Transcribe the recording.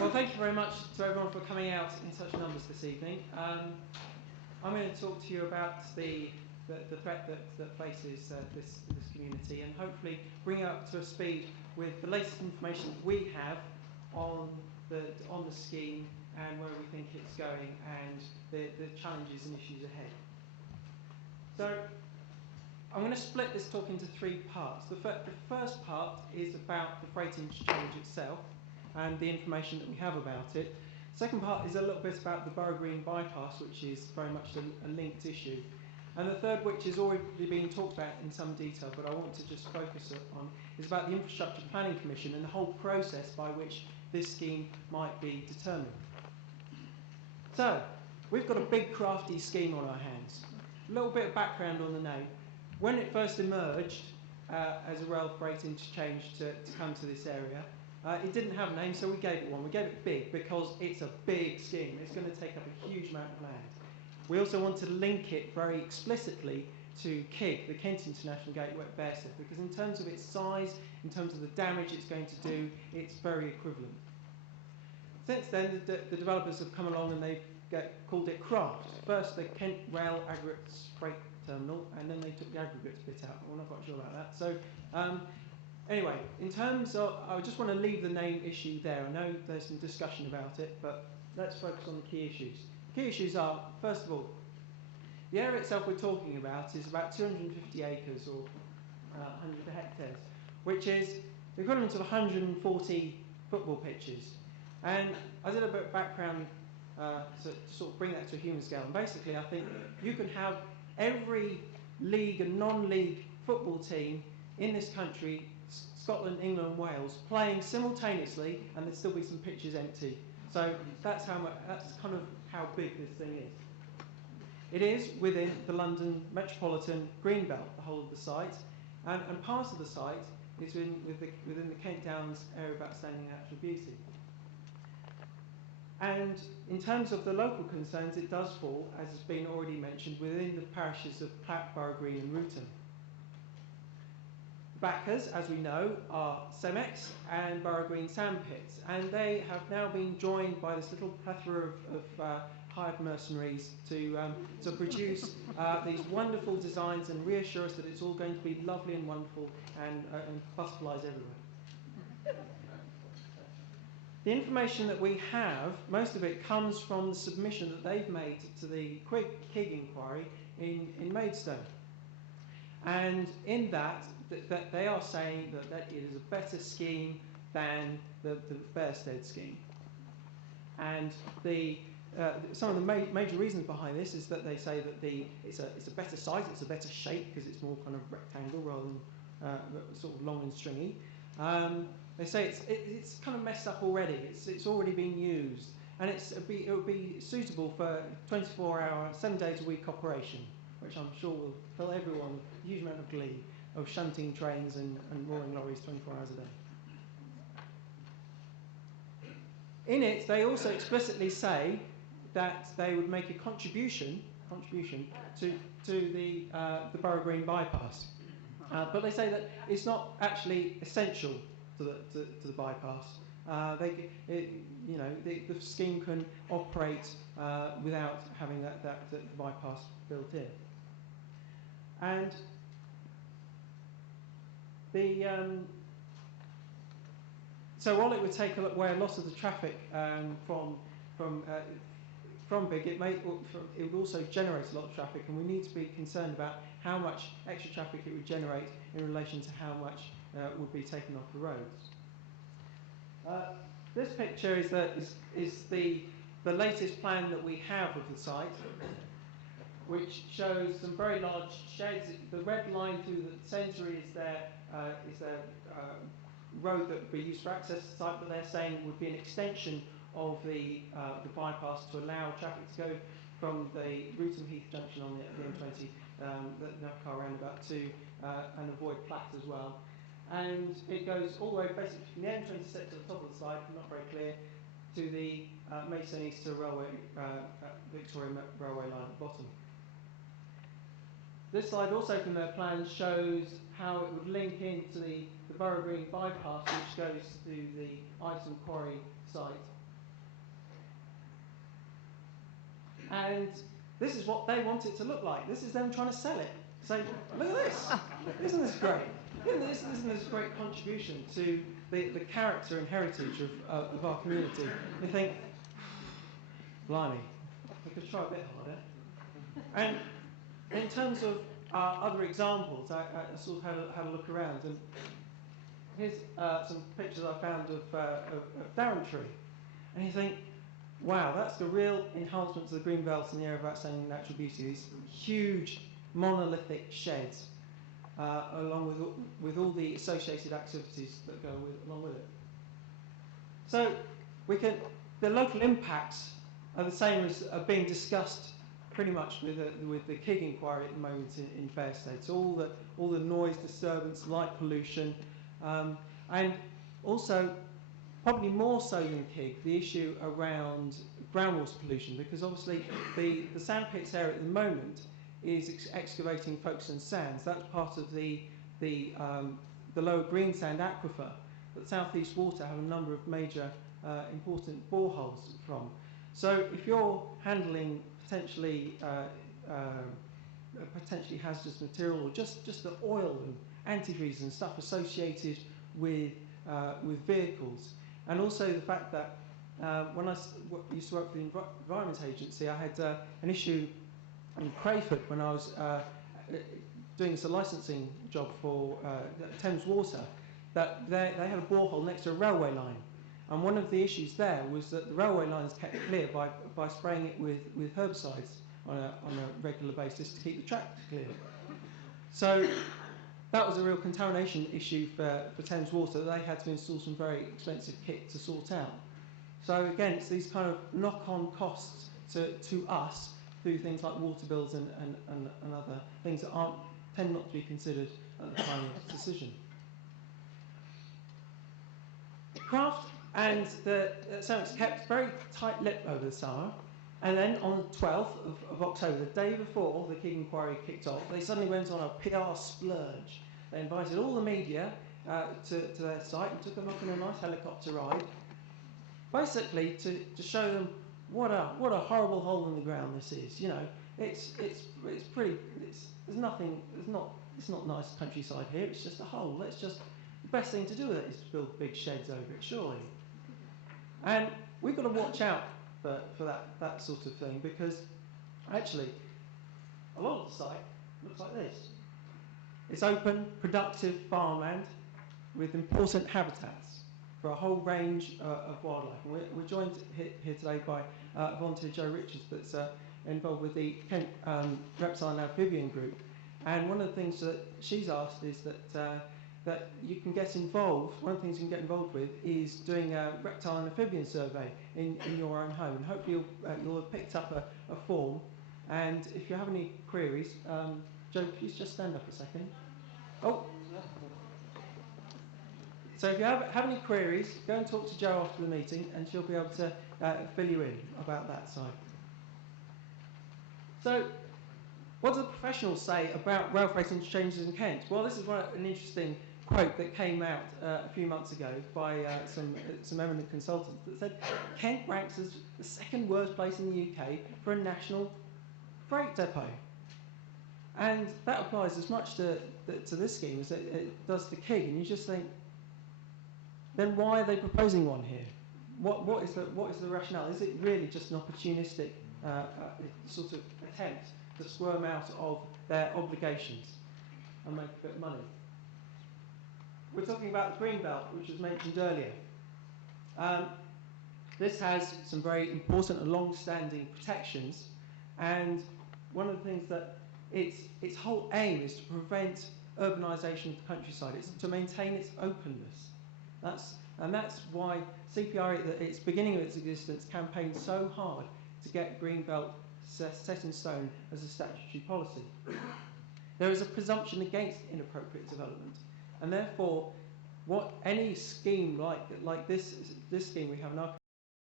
Well, thank you very much to everyone for coming out in such numbers this evening. I'm going to talk to you about the threat that faces this community, and hopefully bring you up to speed with the latest information we have on the scheme and where we think it's going, and the challenges and issues ahead. So I'm going to split this talk into three parts. The first part is about the freight interchange itself and the information that we have about it. The second part is a little bit about the Borough Green bypass, which is very much a linked issue. And the third, which has already been talked about in some detail, but I want to just focus on, is about the Infrastructure Planning Commission and the whole process by which this scheme might be determined. So, we've got a big crafty scheme on our hands. A little bit of background on the name. When it first emerged as a rail freight interchange to come to this area, it didn't have a name, so we gave it one. We gave it BIG because it's a big scheme. It's going to take up a huge amount of land. We also want to link it very explicitly to KIG, the Kent International Gateway at Bearsted, because in terms of its size, in terms of the damage it's going to do, it's very equivalent. Since then, the developers have come along and they've called it CRAFT. First, the Kent Rail Aggregates Freight Terminal, and then they took the aggregates bit out. We're not quite sure about that. So, anyway, in terms of, I just want to leave the name issue there. I know there's some discussion about it, but let's focus on the key issues. The key issues are, first of all, the area itself we're talking about is about 250 acres or 100 hectares, which is the equivalent of 140 football pitches. And I did a bit of background to sort of bring that to a human scale. And basically, I think you can have every league and non-league football team in this country, Scotland, England, and Wales, playing simultaneously, and there'd still be some pitches empty. So that's kind of how big this thing is. It is within the London metropolitan green belt, the whole of the site, and part of the site is within the Kent Downs area of outstanding natural beauty. And in terms of the local concerns, it does fall, as has been already mentioned, within the parishes of Platt, Borough Green and Wrotham. The backers, as we know, are Cemex and Borough Green Sandpits, and they have now been joined by this little plethora of hired mercenaries to produce these wonderful designs and reassure us that it's all going to be lovely and wonderful and butterflies everywhere. The information that we have, most of it comes from the submission that they've made to the KIG inquiry in Maidstone. And in that they are saying that it is a better scheme than the Bearsted scheme. And some of the major reasons behind this is that they say that it's a better size, it's a better shape because it's more kind of rectangle rather than sort of long and stringy. They say it's kind of messed up already. It's already been used, and it would be suitable for 24-hour, 7 days a week operation, which I'm sure will fill everyone with a huge amount of glee of shunting trains and roaring lorries 24 hours a day. In it, they also explicitly say that they would make a contribution to the Borough Green bypass, but they say that it's not actually essential to the bypass. The scheme can operate without having the bypass built in. And so while it would take away a lot of the traffic from BIG, it would also generate a lot of traffic, and we need to be concerned about how much extra traffic it would generate in relation to how much would be taken off the roads. This picture is the latest plan that we have of the site, which shows some very large sheds. The red line through the centre is their road that would be used for access to the site, but they're saying would be an extension of the bypass to allow traffic to go from the Wrotham Heath junction on the M20, the car roundabout, to and avoid Platt as well. And it goes all the way basically from the M20 set to the top of the site, not very clear, to the Maidstone Easter Railway, Victoria Railway line at the bottom. This slide also from their plans shows how it would link into the Borough Green bypass, which goes to the Isom Quarry site And this is what they want it to look like. This is them trying to sell it. Say, look at this. Isn't this great? Isn't this a great contribution to the character and heritage of our community? You think, blimey, we could try a bit harder. And in terms of other examples, I sort of had a look around, and here's some pictures I found of Daventry. And you think, wow, that's the real enhancement to the green belt in the area of outstanding natural beauty. These huge monolithic sheds, along with all the associated activities that go along with it. So the local impacts are the same as are being discussed pretty much with the KIG inquiry at the moment in Fair State. So all the noise disturbance, light pollution, and also probably more so than KIG, the issue around groundwater pollution, because obviously the sandpits area at the moment is excavating Folkestone sands. That's part of the lower green sand aquifer that South East Water have a number of major important boreholes from. So if you're handling potentially hazardous material, or just the oil and antifreeze and stuff associated with vehicles, and also the fact that when I used to work for the Environment Agency, I had an issue in Crayford when I was doing a licensing job for Thames Water, that they had a borehole next to a railway line. And one of the issues there was that the railway line is kept clear by spraying it with herbicides on a regular basis to keep the track clear. So that was a real contamination issue for Thames Water. They had to install some very expensive kit to sort out. So again, it's these kind of knock-on costs to us through things like water bills and other things that tend not to be considered at the time of decision. Craft and the ceramics kept very tight-lipped over the summer, and then on the 12th of October, the day before the KIG inquiry kicked off, they suddenly went on a PR splurge. They invited all the media to their site and took them up on a nice helicopter ride, basically to show them what a horrible hole in the ground this is. You know, it's not nice countryside here. It's just a hole. The best thing to do with it is to build big sheds over it, surely. And we've got to watch out for that sort of thing, because actually a lot of the site looks like this. It's open, productive farmland with important habitats for a whole range of wildlife. And we're joined here today by volunteer Joe Richards, that's involved with the Kent Reptile and Amphibian Group. And one of the things that she's asked is that you can get involved. One of the things you can get involved with is doing a reptile and amphibian survey in your own home. And hopefully you'll have picked up a form. And if you have any queries, Joe, please just stand up a second. Oh. So if you have any queries, go and talk to Jo after the meeting, and she'll be able to fill you in about that side. So, what do the professionals say about rail freight interchanges in Kent? Well, this is an interesting quote that came out a few months ago by some eminent consultants that said Kent ranks as the second worst place in the UK for a national freight depot. And that applies as much to this scheme as it does to KIG. And you just think, then why are they proposing one here? What is the rationale? Is it really just an opportunistic sort of attempt to squirm out of their obligations and make a bit of money? We're talking about the green belt, which was mentioned earlier. This has some very important and long-standing protections, and one of the things that its whole aim is to prevent urbanisation of the countryside. It's to maintain its openness. That's why CPR at its beginning of its existence campaigned so hard to get Greenbelt set in stone as a statutory policy. There is a presumption against inappropriate development, and therefore, any scheme like this scheme we have in our